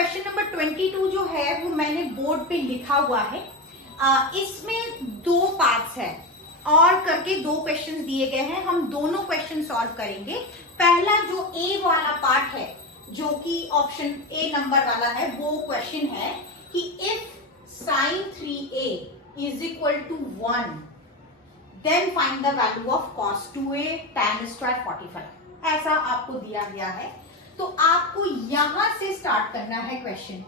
Question number 22 जो है वो मैंने बोर्ड पे लिखा हुआ है। इसमें दो पार्ट्स है और करके दो क्वेश्चंस दिए गए हैं। हम दोनों क्वेश्चन सॉल्व करेंगे। पहला जो ए वाला पार्ट है जो कि ऑप्शन ए नंबर वाला है, वो क्वेश्चन है कि if sin 3a is equal to 1 then find the value of cos 2a tan square 45। ऐसा आपको दिया गया है, तो आपको यहां से स्टार्ट करना है क्वेश्चन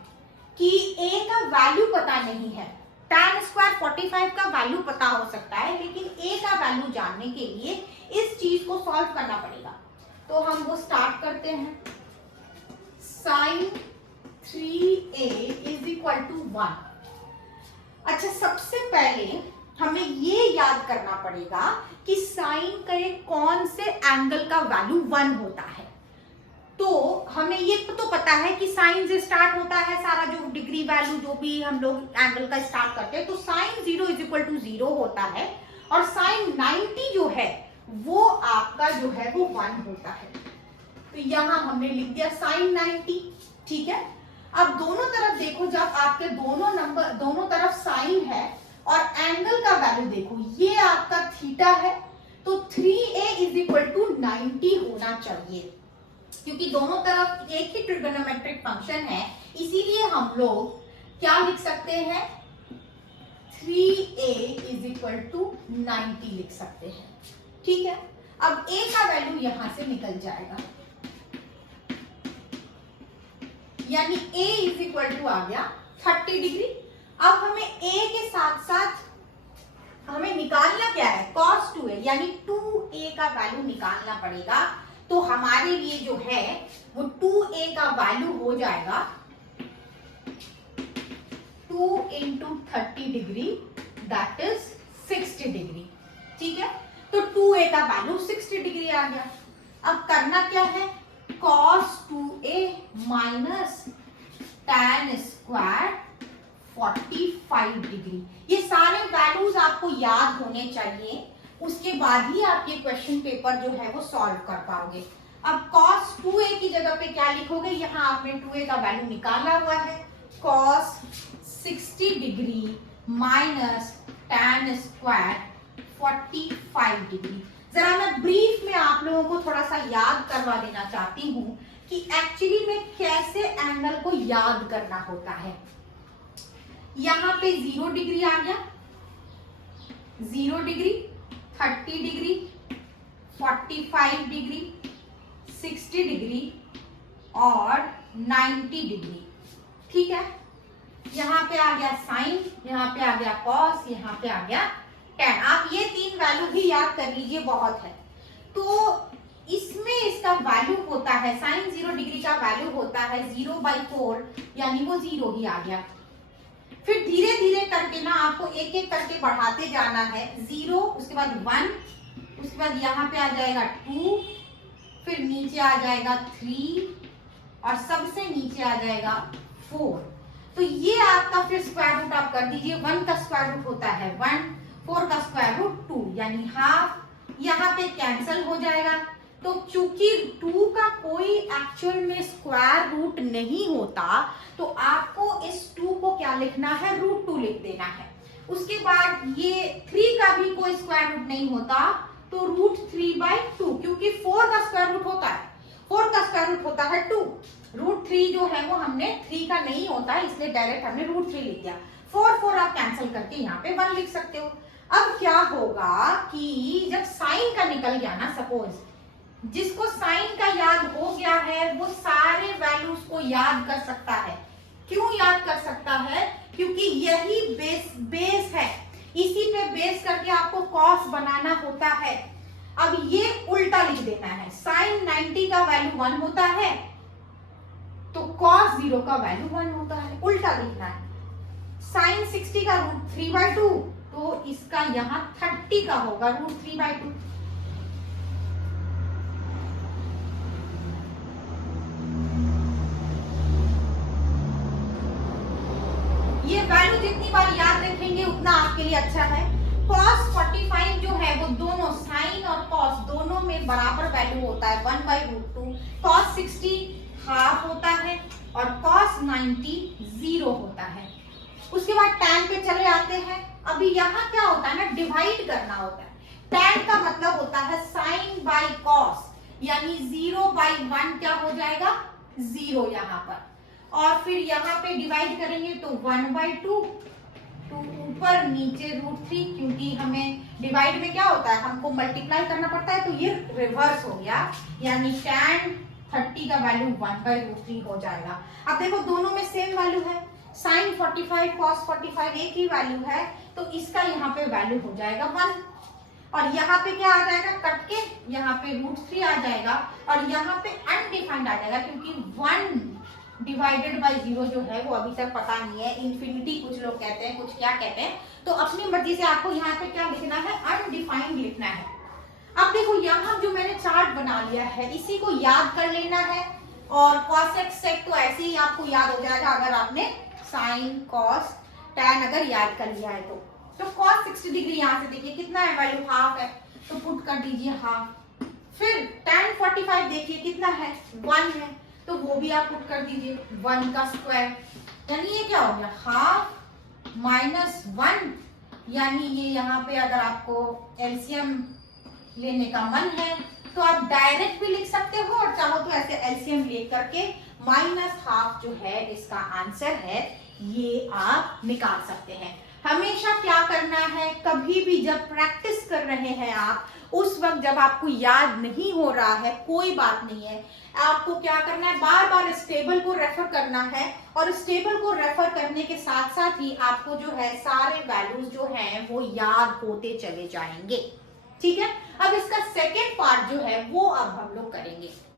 कि a का वैल्यू पता नहीं है, tan स्क्वायर 45 का वैल्यू पता हो सकता है, लेकिन a का वैल्यू जानने के लिए इस चीज को सॉल्व करना पड़ेगा। तो हम वो स्टार्ट करते हैं। sin 3a is equal to 1। अच्छा, सबसे पहले हमें ये याद करना पड़ेगा कि साइन के कौन से एंगल का वैल्यू 1 होता है। तो हमें ये तो पता है कि साइन से स्टार्ट होता है सारा, जो डिग्री वैल्यू जो भी हम लोग एंगल का स्टार्ट करते हैं, तो साइन 0 इज इक्वल टू 0 होता है और साइन 90 जो है वो आपका जो है वो 1 होता है। तो यहां हमने लिख दिया साइन 90। ठीक है, अब दोनों तरफ देखो, जब आपके दोनों तरफ साइन है और एंगल का वैल्यू देखो, ये आपका थीटा है, तो 3a इज इक्वल टू 90 होना चाहिए, क्योंकि दोनों तरफ एक ही ट्रिगोनोमेट्रिक फंक्शन है, इसीलिए हम लोग क्या लिख सकते हैं, 3a इज इक्वल टू 90 लिख सकते हैं। ठीक है, अब a का वैल्यू यहां से निकल जाएगा, यानी a इज इक्वल टू आ गया 30 डिग्री। अब हमें a के साथ साथ हमें निकालना क्या है, cos 2a, यानी 2a का वैल्यू निकालना पड़ेगा। तो हमारे लिए जो है वो 2a का वैल्यू हो जाएगा 2 into 30 degree, that is 60 degree. ठीक है, तो 2a का वैल्यू 60 डिग्री आ गया। अब करना क्या है, cos 2a minus tan square 45 degree. ये सारे वैल्यूज आपको याद होने चाहिए, उसके बाद ही आप ये क्वेश्चन पेपर जो है वो सॉल्व कर पाओगे। अब cos 2a की जगह पे क्या लिखोगे, यहाँ आपने 2a का वैल्यू निकाला हुआ है, cos 60 degree minus tan square 45 degree. जरा मैं ब्रीफ में आप लोगों को थोड़ा सा याद करवा देना चाहती हूँ कि एक्चुअली में कैसे एंगल को याद करना होता है। यहाँ पे 0 डिग्री आ गया, 0 डिग्री, 30 डिग्री, 45 डिग्री, 60 डिग्री और 90 डिग्री। ठीक है, यहाँ पे आ गया साइन, यहाँ पे आ गया कॉस, यहाँ पे आ गया tan। आप ये तीन वैल्यू भी याद कर लीजिए, बहुत है। तो इसमें इसका वैल्यू होता है, साइन 0 डिग्री का वैल्यू होता है 0/4, यानी वो 0 ही आ गया। फिर धीरे धीरे करके ना आपको एक एक करके बढ़ाते जाना है, 0, उसके बाद 1, उसके बाद यहाँ पे आ जाएगा 2, फिर नीचे आ जाएगा 3 और सबसे नीचे आ जाएगा 4। तो ये आपका फिर स्क्वायर रूट आप कर दीजिए, 1 का स्क्वायर रूट होता है 1, 4 का स्क्वायर रूट 2, यानी हाफ। यहाँ पे कैंसिल हो जाएगा। तो चूंकि 2 का कोई एक्चुअल में स्क्वायर रूट नहीं होता, तो आपको इस 2 को क्या लिखना है, √2 लिख देना है। उसके बाद ये 3 का भी कोई स्क्वायर रूट नहीं होता, तो √3/2, क्योंकि 4 का स्क्वायर रूट होता है, 4 का स्क्वायर रूट होता है 2, √3 जो है वो हमने 3 का नहीं होता है, इसलिए डायरेक्ट हमने √3 लिख दिया। 4 आप कैंसिल करके यहाँ पे 1 लिख सकते हो। अब क्या होगा कि जब साइन का निकल गया ना, सपोज जिसको साइन का याद हो गया है वो सारे वैल्यूज को याद कर सकता है। क्यों याद कर सकता है, क्योंकि यही बेस है, इसी पे बेस करके आपको कॉस बनाना होता है। अब ये उल्टा लिख देना है, साइन 90 का वैल्यू 1 होता है तो cos 0 का वैल्यू 1 होता है, उल्टा लिखना है। साइन 60 का √3/2, तो इसका यहाँ 30 का होगा √3/2। ये वैल्यू जितनी बार याद रखेंगे उतना आपके लिए अच्छा है। cos 45 जो है वो दोनों साइन और cos दोनों में बराबर वैल्यू होता है 1/√2। cos 60 हाफ होता है और cos 90 0 होता है। उसके बाद tan पे चले आते हैं। अभी यहाँ क्या होता है ना, डिवाइड करना होता है। tan का मतलब होता है sin बाई cos, यानी 0/1 क्या हो जाएगा, 0 यहाँ पर। और फिर यहाँ पे डिवाइड करेंगे तो 1/2, तो ऊपर नीचे √3, क्योंकि हमें डिवाइड में क्या होता है, हमको मल्टीप्लाई करना पड़ता है, तो ये रिवर्स हो गया, यानी tan 30 का वैल्यू 1/√3 हो जाएगा। अब देखो दोनों में सेम वैल्यू है, sin 45 cos 45 एक ही वैल्यू है, तो इसका यहाँ पे वैल्यू हो जाएगा 1। और यहाँ पे क्या आ जाएगा, कट के यहाँ पे √3 आ जाएगा, और यहाँ पे अनडिफाइंड आ जाएगा, क्योंकि 1 डिवाइडेड बाय 0 जो है वो अभी तक पता नहीं है, इन्फिनिटी कुछ लोग कहते हैं, कुछ क्या कहते हैं, तो अपनी मर्जी से आपको यहाँ पे क्या लिखना है, अनडिफाइंड लिखना है। अब देखो यहाँ जो मैंने चार्ट बना लिया है, इसी को याद कर लेना है, और cos x sec तो ऐसे ही आपको याद हो जाएगा अगर आपने sin cos tan अगर याद कर लिया है तो cos 60 डिग्री यहाँ से देखिए कितना है, वैल्यू हाफ है, तो पुट कर दीजिए हाफ। फिर tan 45 देखिए कितना है, 1 है, तो वो भी आप पुट कर दीजिए 1 का स्क्वायर, यानी ये क्या हो गया, हाफ माइनस 1, यानी ये यहाँ पे अगर आपको एलसीएम लेने का मन है तो आप डायरेक्ट भी लिख सकते हो, और चाहो तो ऐसे एलसीएम ले करके -12 जो है इसका आंसर है, ये आप निकाल सकते हैं। हमेशा क्या करना है, कभी भी जब प्रैक्टिस कर रहे हैं आप, उस वक्त जब आपको याद नहीं हो रहा है, कोई बात नहीं है, आपको क्या करना है, बार बार इस टेबल को रेफर करना है, और इस टेबल को रेफर करने के साथ साथ ही आपको जो है सारे वैल्यूज जो हैं वो याद होते चले जाएंगे। ठीक है, अब इसका सेकेंड पार्ट जो है वो अब हम लोग करेंगे।